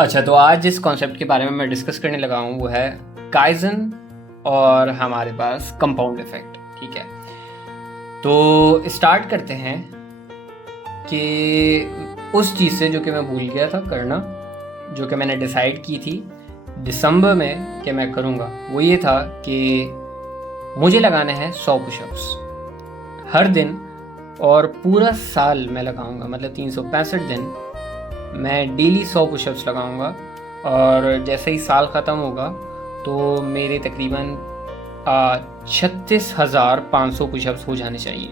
अच्छा, तो आज जिस कॉन्सेप्ट के बारे में मैं डिस्कस करने लगा हूँ वो है काइजन और हमारे पास कंपाउंड इफेक्ट। ठीक है, तो स्टार्ट करते हैं कि उस चीज़ से जो कि मैं भूल गया था करना, जो कि मैंने डिसाइड की थी दिसंबर में कि मैं करूँगा। वो ये था कि मुझे लगाने हैं 100 पुशअप्स हर दिन और पूरा साल मैं लगाऊंगा, मतलब 365 दिन मैं डेली 100 पुशअप्स लगाऊंगा। और जैसे ही साल ख़त्म होगा तो मेरे तकरीबन 36,500 पुशअप्स हो जाने चाहिए।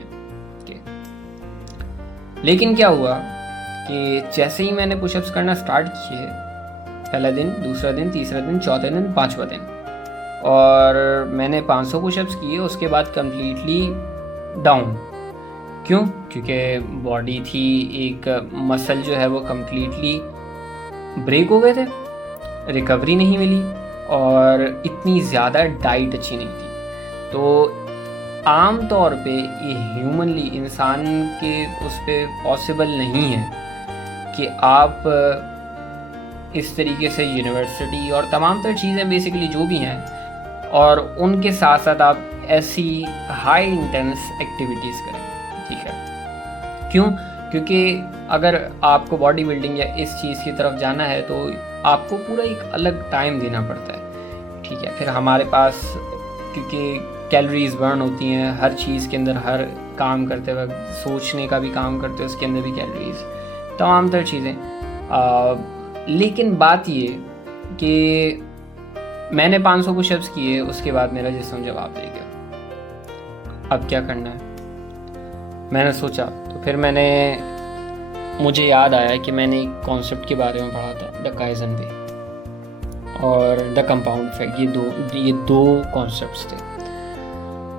लेकिन क्या हुआ कि जैसे ही मैंने पुशअप्स करना स्टार्ट किए, पहला दिन, दूसरा दिन, तीसरा दिन, चौथा दिन, पांचवा दिन, और मैंने 500 पुशअप्स किए, उसके बाद कम्प्लीटली डाउन। क्यों? क्योंकि बॉडी थी, एक मसल जो है वो कम्प्लीटली ब्रेक हो गए थे, रिकवरी नहीं मिली और इतनी ज़्यादा डाइट अच्छी नहीं थी। तो आम तौर पे ये ह्यूमनली इंसान के उस पे पॉसिबल नहीं है कि आप इस तरीके से यूनिवर्सिटी और तमाम तर चीज़ें बेसिकली जो भी हैं और उनके साथ साथ आप ऐसी हाई इंटेंस एक्टिविटीज़ करें। ठीक है, क्यों? क्योंकि अगर आपको बॉडी बिल्डिंग या इस चीज़ की तरफ जाना है तो आपको पूरा एक अलग टाइम देना पड़ता है। ठीक है, फिर हमारे पास क्योंकि कैलोरीज बर्न होती हैं हर चीज़ के अंदर, हर काम करते वक्त, सोचने का भी काम करते हैं उसके अंदर भी कैलोरीज, तमाम तर चीज़ें। लेकिन बात ये कि मैंने 500 पुशअप्स किए, उसके बाद मेरा जिस्म जवाब दे गया। अब क्या करना है? मैंने सोचा, तो फिर मुझे याद आया कि मैंने एक कॉन्सेप्ट के बारे में पढ़ा था, द काइजन वे और द कंपाउंड इफेक्ट। ये दो कॉन्सेप्ट्स थे।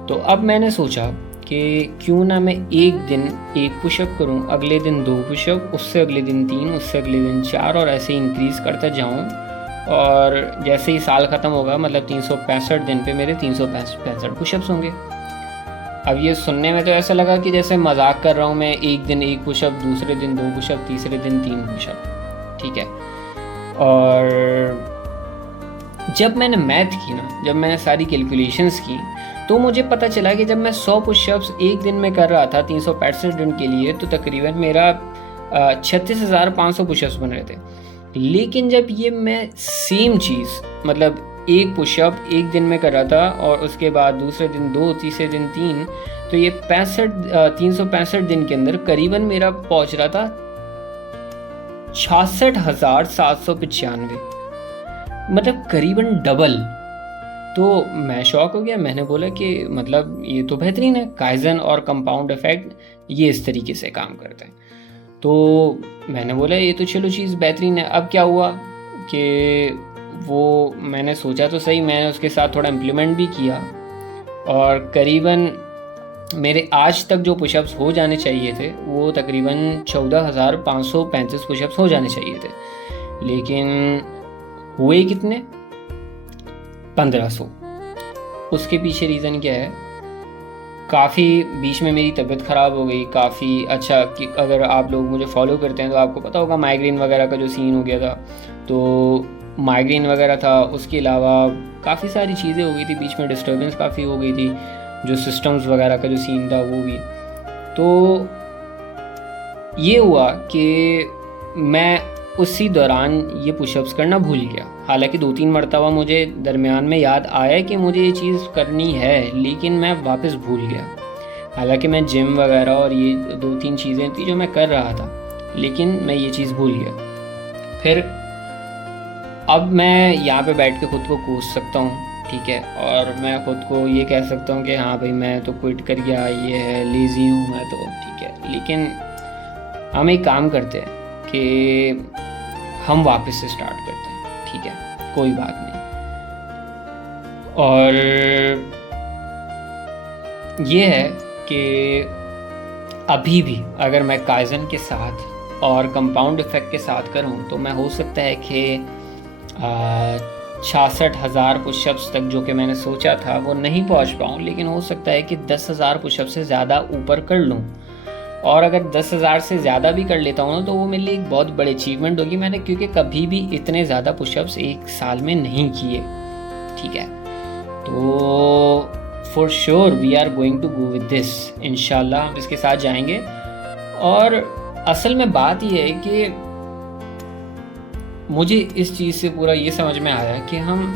तो अब मैंने सोचा कि क्यों ना मैं एक दिन एक पुशअप करूं, अगले दिन 2 पुशअप, उससे अगले दिन 3, उससे अगले दिन 4 और ऐसे इंक्रीज़ करता जाऊं। और जैसे ही साल ख़त्म होगा, मतलब 365 दिन पे मेरे 365 पुशअप्स होंगे। अब ये सुनने में तो ऐसा लगा कि जैसे मजाक कर रहा हूँ मैं, एक दिन 1 पुशअप, दूसरे दिन 2 पुशअप, तीसरे दिन 3 पुशअप। ठीक है, और जब मैंने मैथ की ना, जब मैंने सारी कैलकुलेशंस की, तो मुझे पता चला कि जब मैं 100 पुशअप्स एक दिन में कर रहा था 365 दिन के लिए, तो तकरीबन मेरा 36,500 पुशअप्स बन रहे थे। लेकिन जब ये मैं सेम चीज़, मतलब एक पुशअप एक दिन में कर रहा था और उसके बाद दूसरे दिन 2, तीसरे दिन 3, तो ये 365 दिन के अंदर करीबन मेरा पहुंच रहा था 66,795, मतलब करीबन डबल। तो मैं शॉक हो गया। मैंने बोला कि मतलब ये तो बेहतरीन है, काइजन और कंपाउंड इफेक्ट ये इस तरीके से काम करते हैं। तो मैंने बोला ये तो चलो चीज़ बेहतरीन है। अब क्या हुआ कि वो मैंने सोचा तो सही, मैंने उसके साथ थोड़ा इम्प्लीमेंट भी किया और करीबन मेरे आज तक जो पुशअप्स हो जाने चाहिए थे वो तकरीबन 14,535 पुशअप्स हो जाने चाहिए थे, लेकिन हुए कितने? 1500। उसके पीछे रीज़न क्या है? काफ़ी बीच में मेरी तबीयत ख़राब हो गई काफ़ी। अच्छा, कि अगर आप लोग मुझे फॉलो करते हैं तो आपको पता होगा माइग्रेन वगैरह का जो सीन हो गया था। तो माइग्रेन वगैरह था, उसके अलावा काफ़ी सारी चीज़ें हो गई थी, बीच में डिस्टर्बेंस काफ़ी हो गई थी, जो सिस्टम्स वगैरह का जो सीन था वो भी। तो ये हुआ कि मैं उसी दौरान ये पुशअप्स करना भूल गया। हालांकि 2-3 मरतबा मुझे दरमियान में याद आया कि मुझे ये चीज़ करनी है, लेकिन मैं वापस भूल गया। हालांकि मैं जिम वगैरह और ये 2-3 चीज़ें थी जो मैं कर रहा था, लेकिन मैं ये चीज़ भूल गया। फिर अब मैं यहाँ पे बैठ के ख़ुद को कोस सकता हूँ, ठीक है, और मैं ख़ुद को ये कह सकता हूँ कि हाँ भाई मैं तो क्विट कर गया, ये है, लेज़ी हूँ मैं तो, ठीक है। लेकिन हम एक काम करते हैं कि हम वापस से स्टार्ट करते हैं, ठीक है, कोई बात नहीं। और ये है कि अभी भी अगर मैं काइजन के साथ और कंपाउंड इफेक्ट के साथ करूं तो मैं हो सकता है कि 66,000 पुशअप्स तक जो कि मैंने सोचा था वो नहीं पहुंच पाऊँ, लेकिन हो सकता है कि 10,000 पुशअप से ज़्यादा ऊपर कर लूँ। और अगर 10,000 से ज़्यादा भी कर लेता हूँ ना तो वो मेरे लिए एक बहुत बड़ी अचीवमेंट होगी। मैंने क्योंकि कभी भी इतने ज़्यादा पुशअप्स एक साल में नहीं किए, ठीक है। तो for sure we are going to go with this, इंशाल्लाह हम इसके साथ जाएंगे। और असल में बात ये है कि मुझे इस चीज़ से पूरा ये समझ में आया कि हम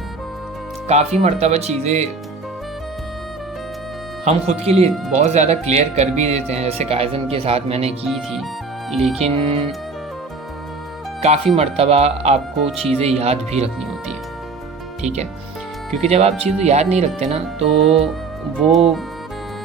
काफ़ी मर्तबा चीज़ें हम खुद के लिए बहुत ज़्यादा क्लियर कर भी देते हैं, जैसे काइज़न के साथ मैंने की थी, लेकिन काफ़ी मर्तबा आपको चीज़ें याद भी रखनी होती हैं, ठीक है। क्योंकि जब आप चीज़ें याद नहीं रखते ना तो वो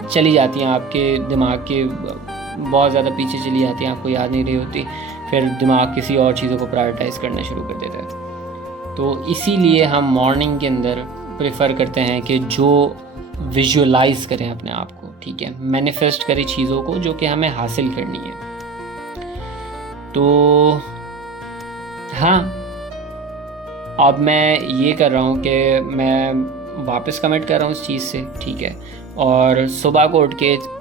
चली जाती हैं आपके दिमाग के बहुत ज़्यादा पीछे चली जाती हैं, आपको याद नहीं रही होती, फिर दिमाग किसी और चीज़ों को प्रायोरिटाइज़ करना शुरू कर देता है। तो इसीलिए हम मॉर्निंग के अंदर प्रेफर करते हैं कि जो विजुअलाइज करें अपने आप को, ठीक है, मैनिफेस्ट करें चीज़ों को जो कि हमें हासिल करनी है। तो हाँ, अब मैं ये कर रहा हूँ कि मैं वापस कमिट कर रहा हूँ इस चीज़ से, ठीक है। और सुबह को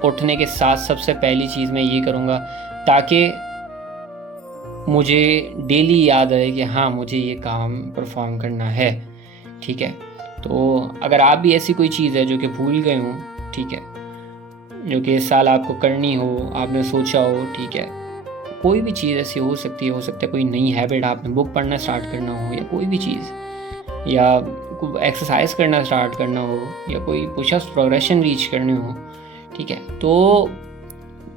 उठने के साथ सबसे पहली चीज़ मैं ये करूँगा ताकि मुझे डेली याद रहे कि हाँ मुझे ये काम परफॉर्म करना है, ठीक है। तो अगर आप भी ऐसी कोई चीज़ है जो कि भूल गए हो, ठीक है, जो कि इस साल आपको करनी हो, आपने सोचा हो, ठीक है, कोई भी चीज़ ऐसी हो सकती है कोई नई हैबिट, आपने बुक पढ़ना स्टार्ट करना हो, या कोई भी चीज़, या एक्सरसाइज करना स्टार्ट करना हो, या कोई पुशअप्स प्रोग्रेशन रीच करनी हो, ठीक है, तो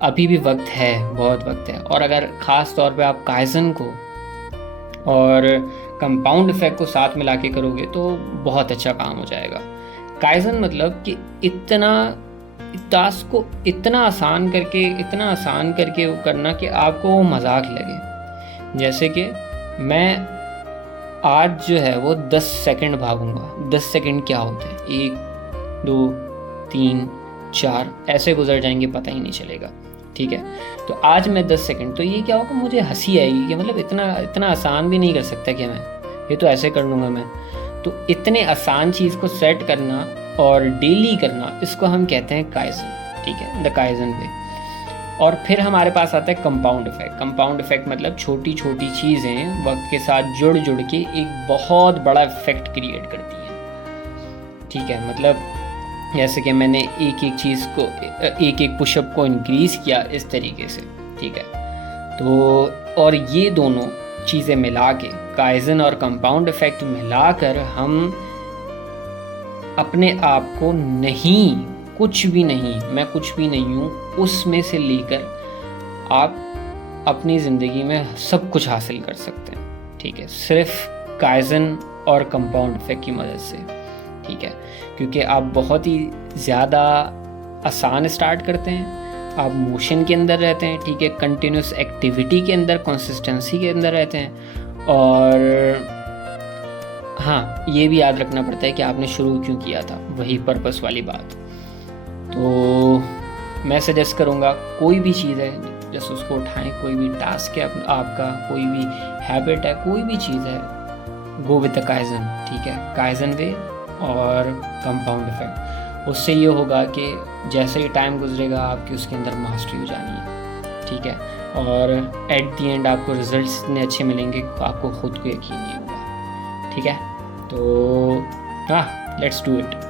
अभी भी वक्त है, बहुत वक्त है। और अगर ख़ास तौर पे आप काइज़न को और कंपाउंड इफेक्ट को साथ मिला के करोगे तो बहुत अच्छा काम हो जाएगा। काइज़न मतलब कि इतना टास्क को इतना आसान करके वो करना कि आपको वो मजाक लगे। जैसे कि मैं आज जो है वो 10 सेकंड भागूंगा। 10 सेकंड क्या होते हैं, 1 2 3 4 ऐसे गुजर जाएंगे, पता ही नहीं चलेगा, ठीक है। तो आज मैं 10 सेकंड, तो ये क्या होगा, मुझे हंसी आएगी कि मतलब इतना आसान भी नहीं कर सकता कि मैं ये तो ऐसे कर लूँगा मैं। तो इतने आसान चीज़ को सेट करना और डेली करना, इसको हम कहते हैं काइज़न, ठीक है, द काइज़न वे। और फिर हमारे पास आता है कंपाउंड इफेक्ट। कंपाउंड इफेक्ट मतलब छोटी छोटी चीज़ें वक्त के साथ जुड़ के एक बहुत बड़ा इफेक्ट क्रिएट करती हैं, ठीक है। मतलब जैसे कि मैंने एक एक पुशअप को इंक्रीज़ किया इस तरीके से, ठीक है। तो और ये दोनों चीज़ें मिला के, काइज़न और कंपाउंड इफेक्ट मिलाकर, हम अपने आप को मैं कुछ भी नहीं हूँ, उसमें से लेकर आप अपनी ज़िंदगी में सब कुछ हासिल कर सकते हैं, ठीक है, सिर्फ काइज़न और कंपाउंड इफेक्ट की मदद से, ठीक है। क्योंकि आप बहुत ही ज़्यादा आसान स्टार्ट करते हैं, आप मोशन के अंदर रहते हैं, ठीक है, कंटिन्यूस एक्टिविटी के अंदर, कंसिस्टेंसी के अंदर रहते हैं। और हाँ, ये भी याद रखना पड़ता है कि आपने शुरू क्यों किया था, वही पर्पस वाली बात। तो मैं सजेस्ट करूँगा कोई भी चीज़ है जैसे उसको उठाएं, कोई भी टास्क है आपका, कोई भी हैबिट है, कोई भी चीज़ है, गो विद द काइज़न, ठीक है, काइज़न वे और कंपाउंड इफेक्ट। उससे ये होगा कि जैसे ही टाइम गुजरेगा आपकी उसके अंदर मास्टरी हो जानी है, ठीक है। और एट दी एंड आपको रिजल्ट्स इतने अच्छे मिलेंगे आपको खुद को यकीन नहीं होगा, ठीक है। तो हाँ, लेट्स डू इट।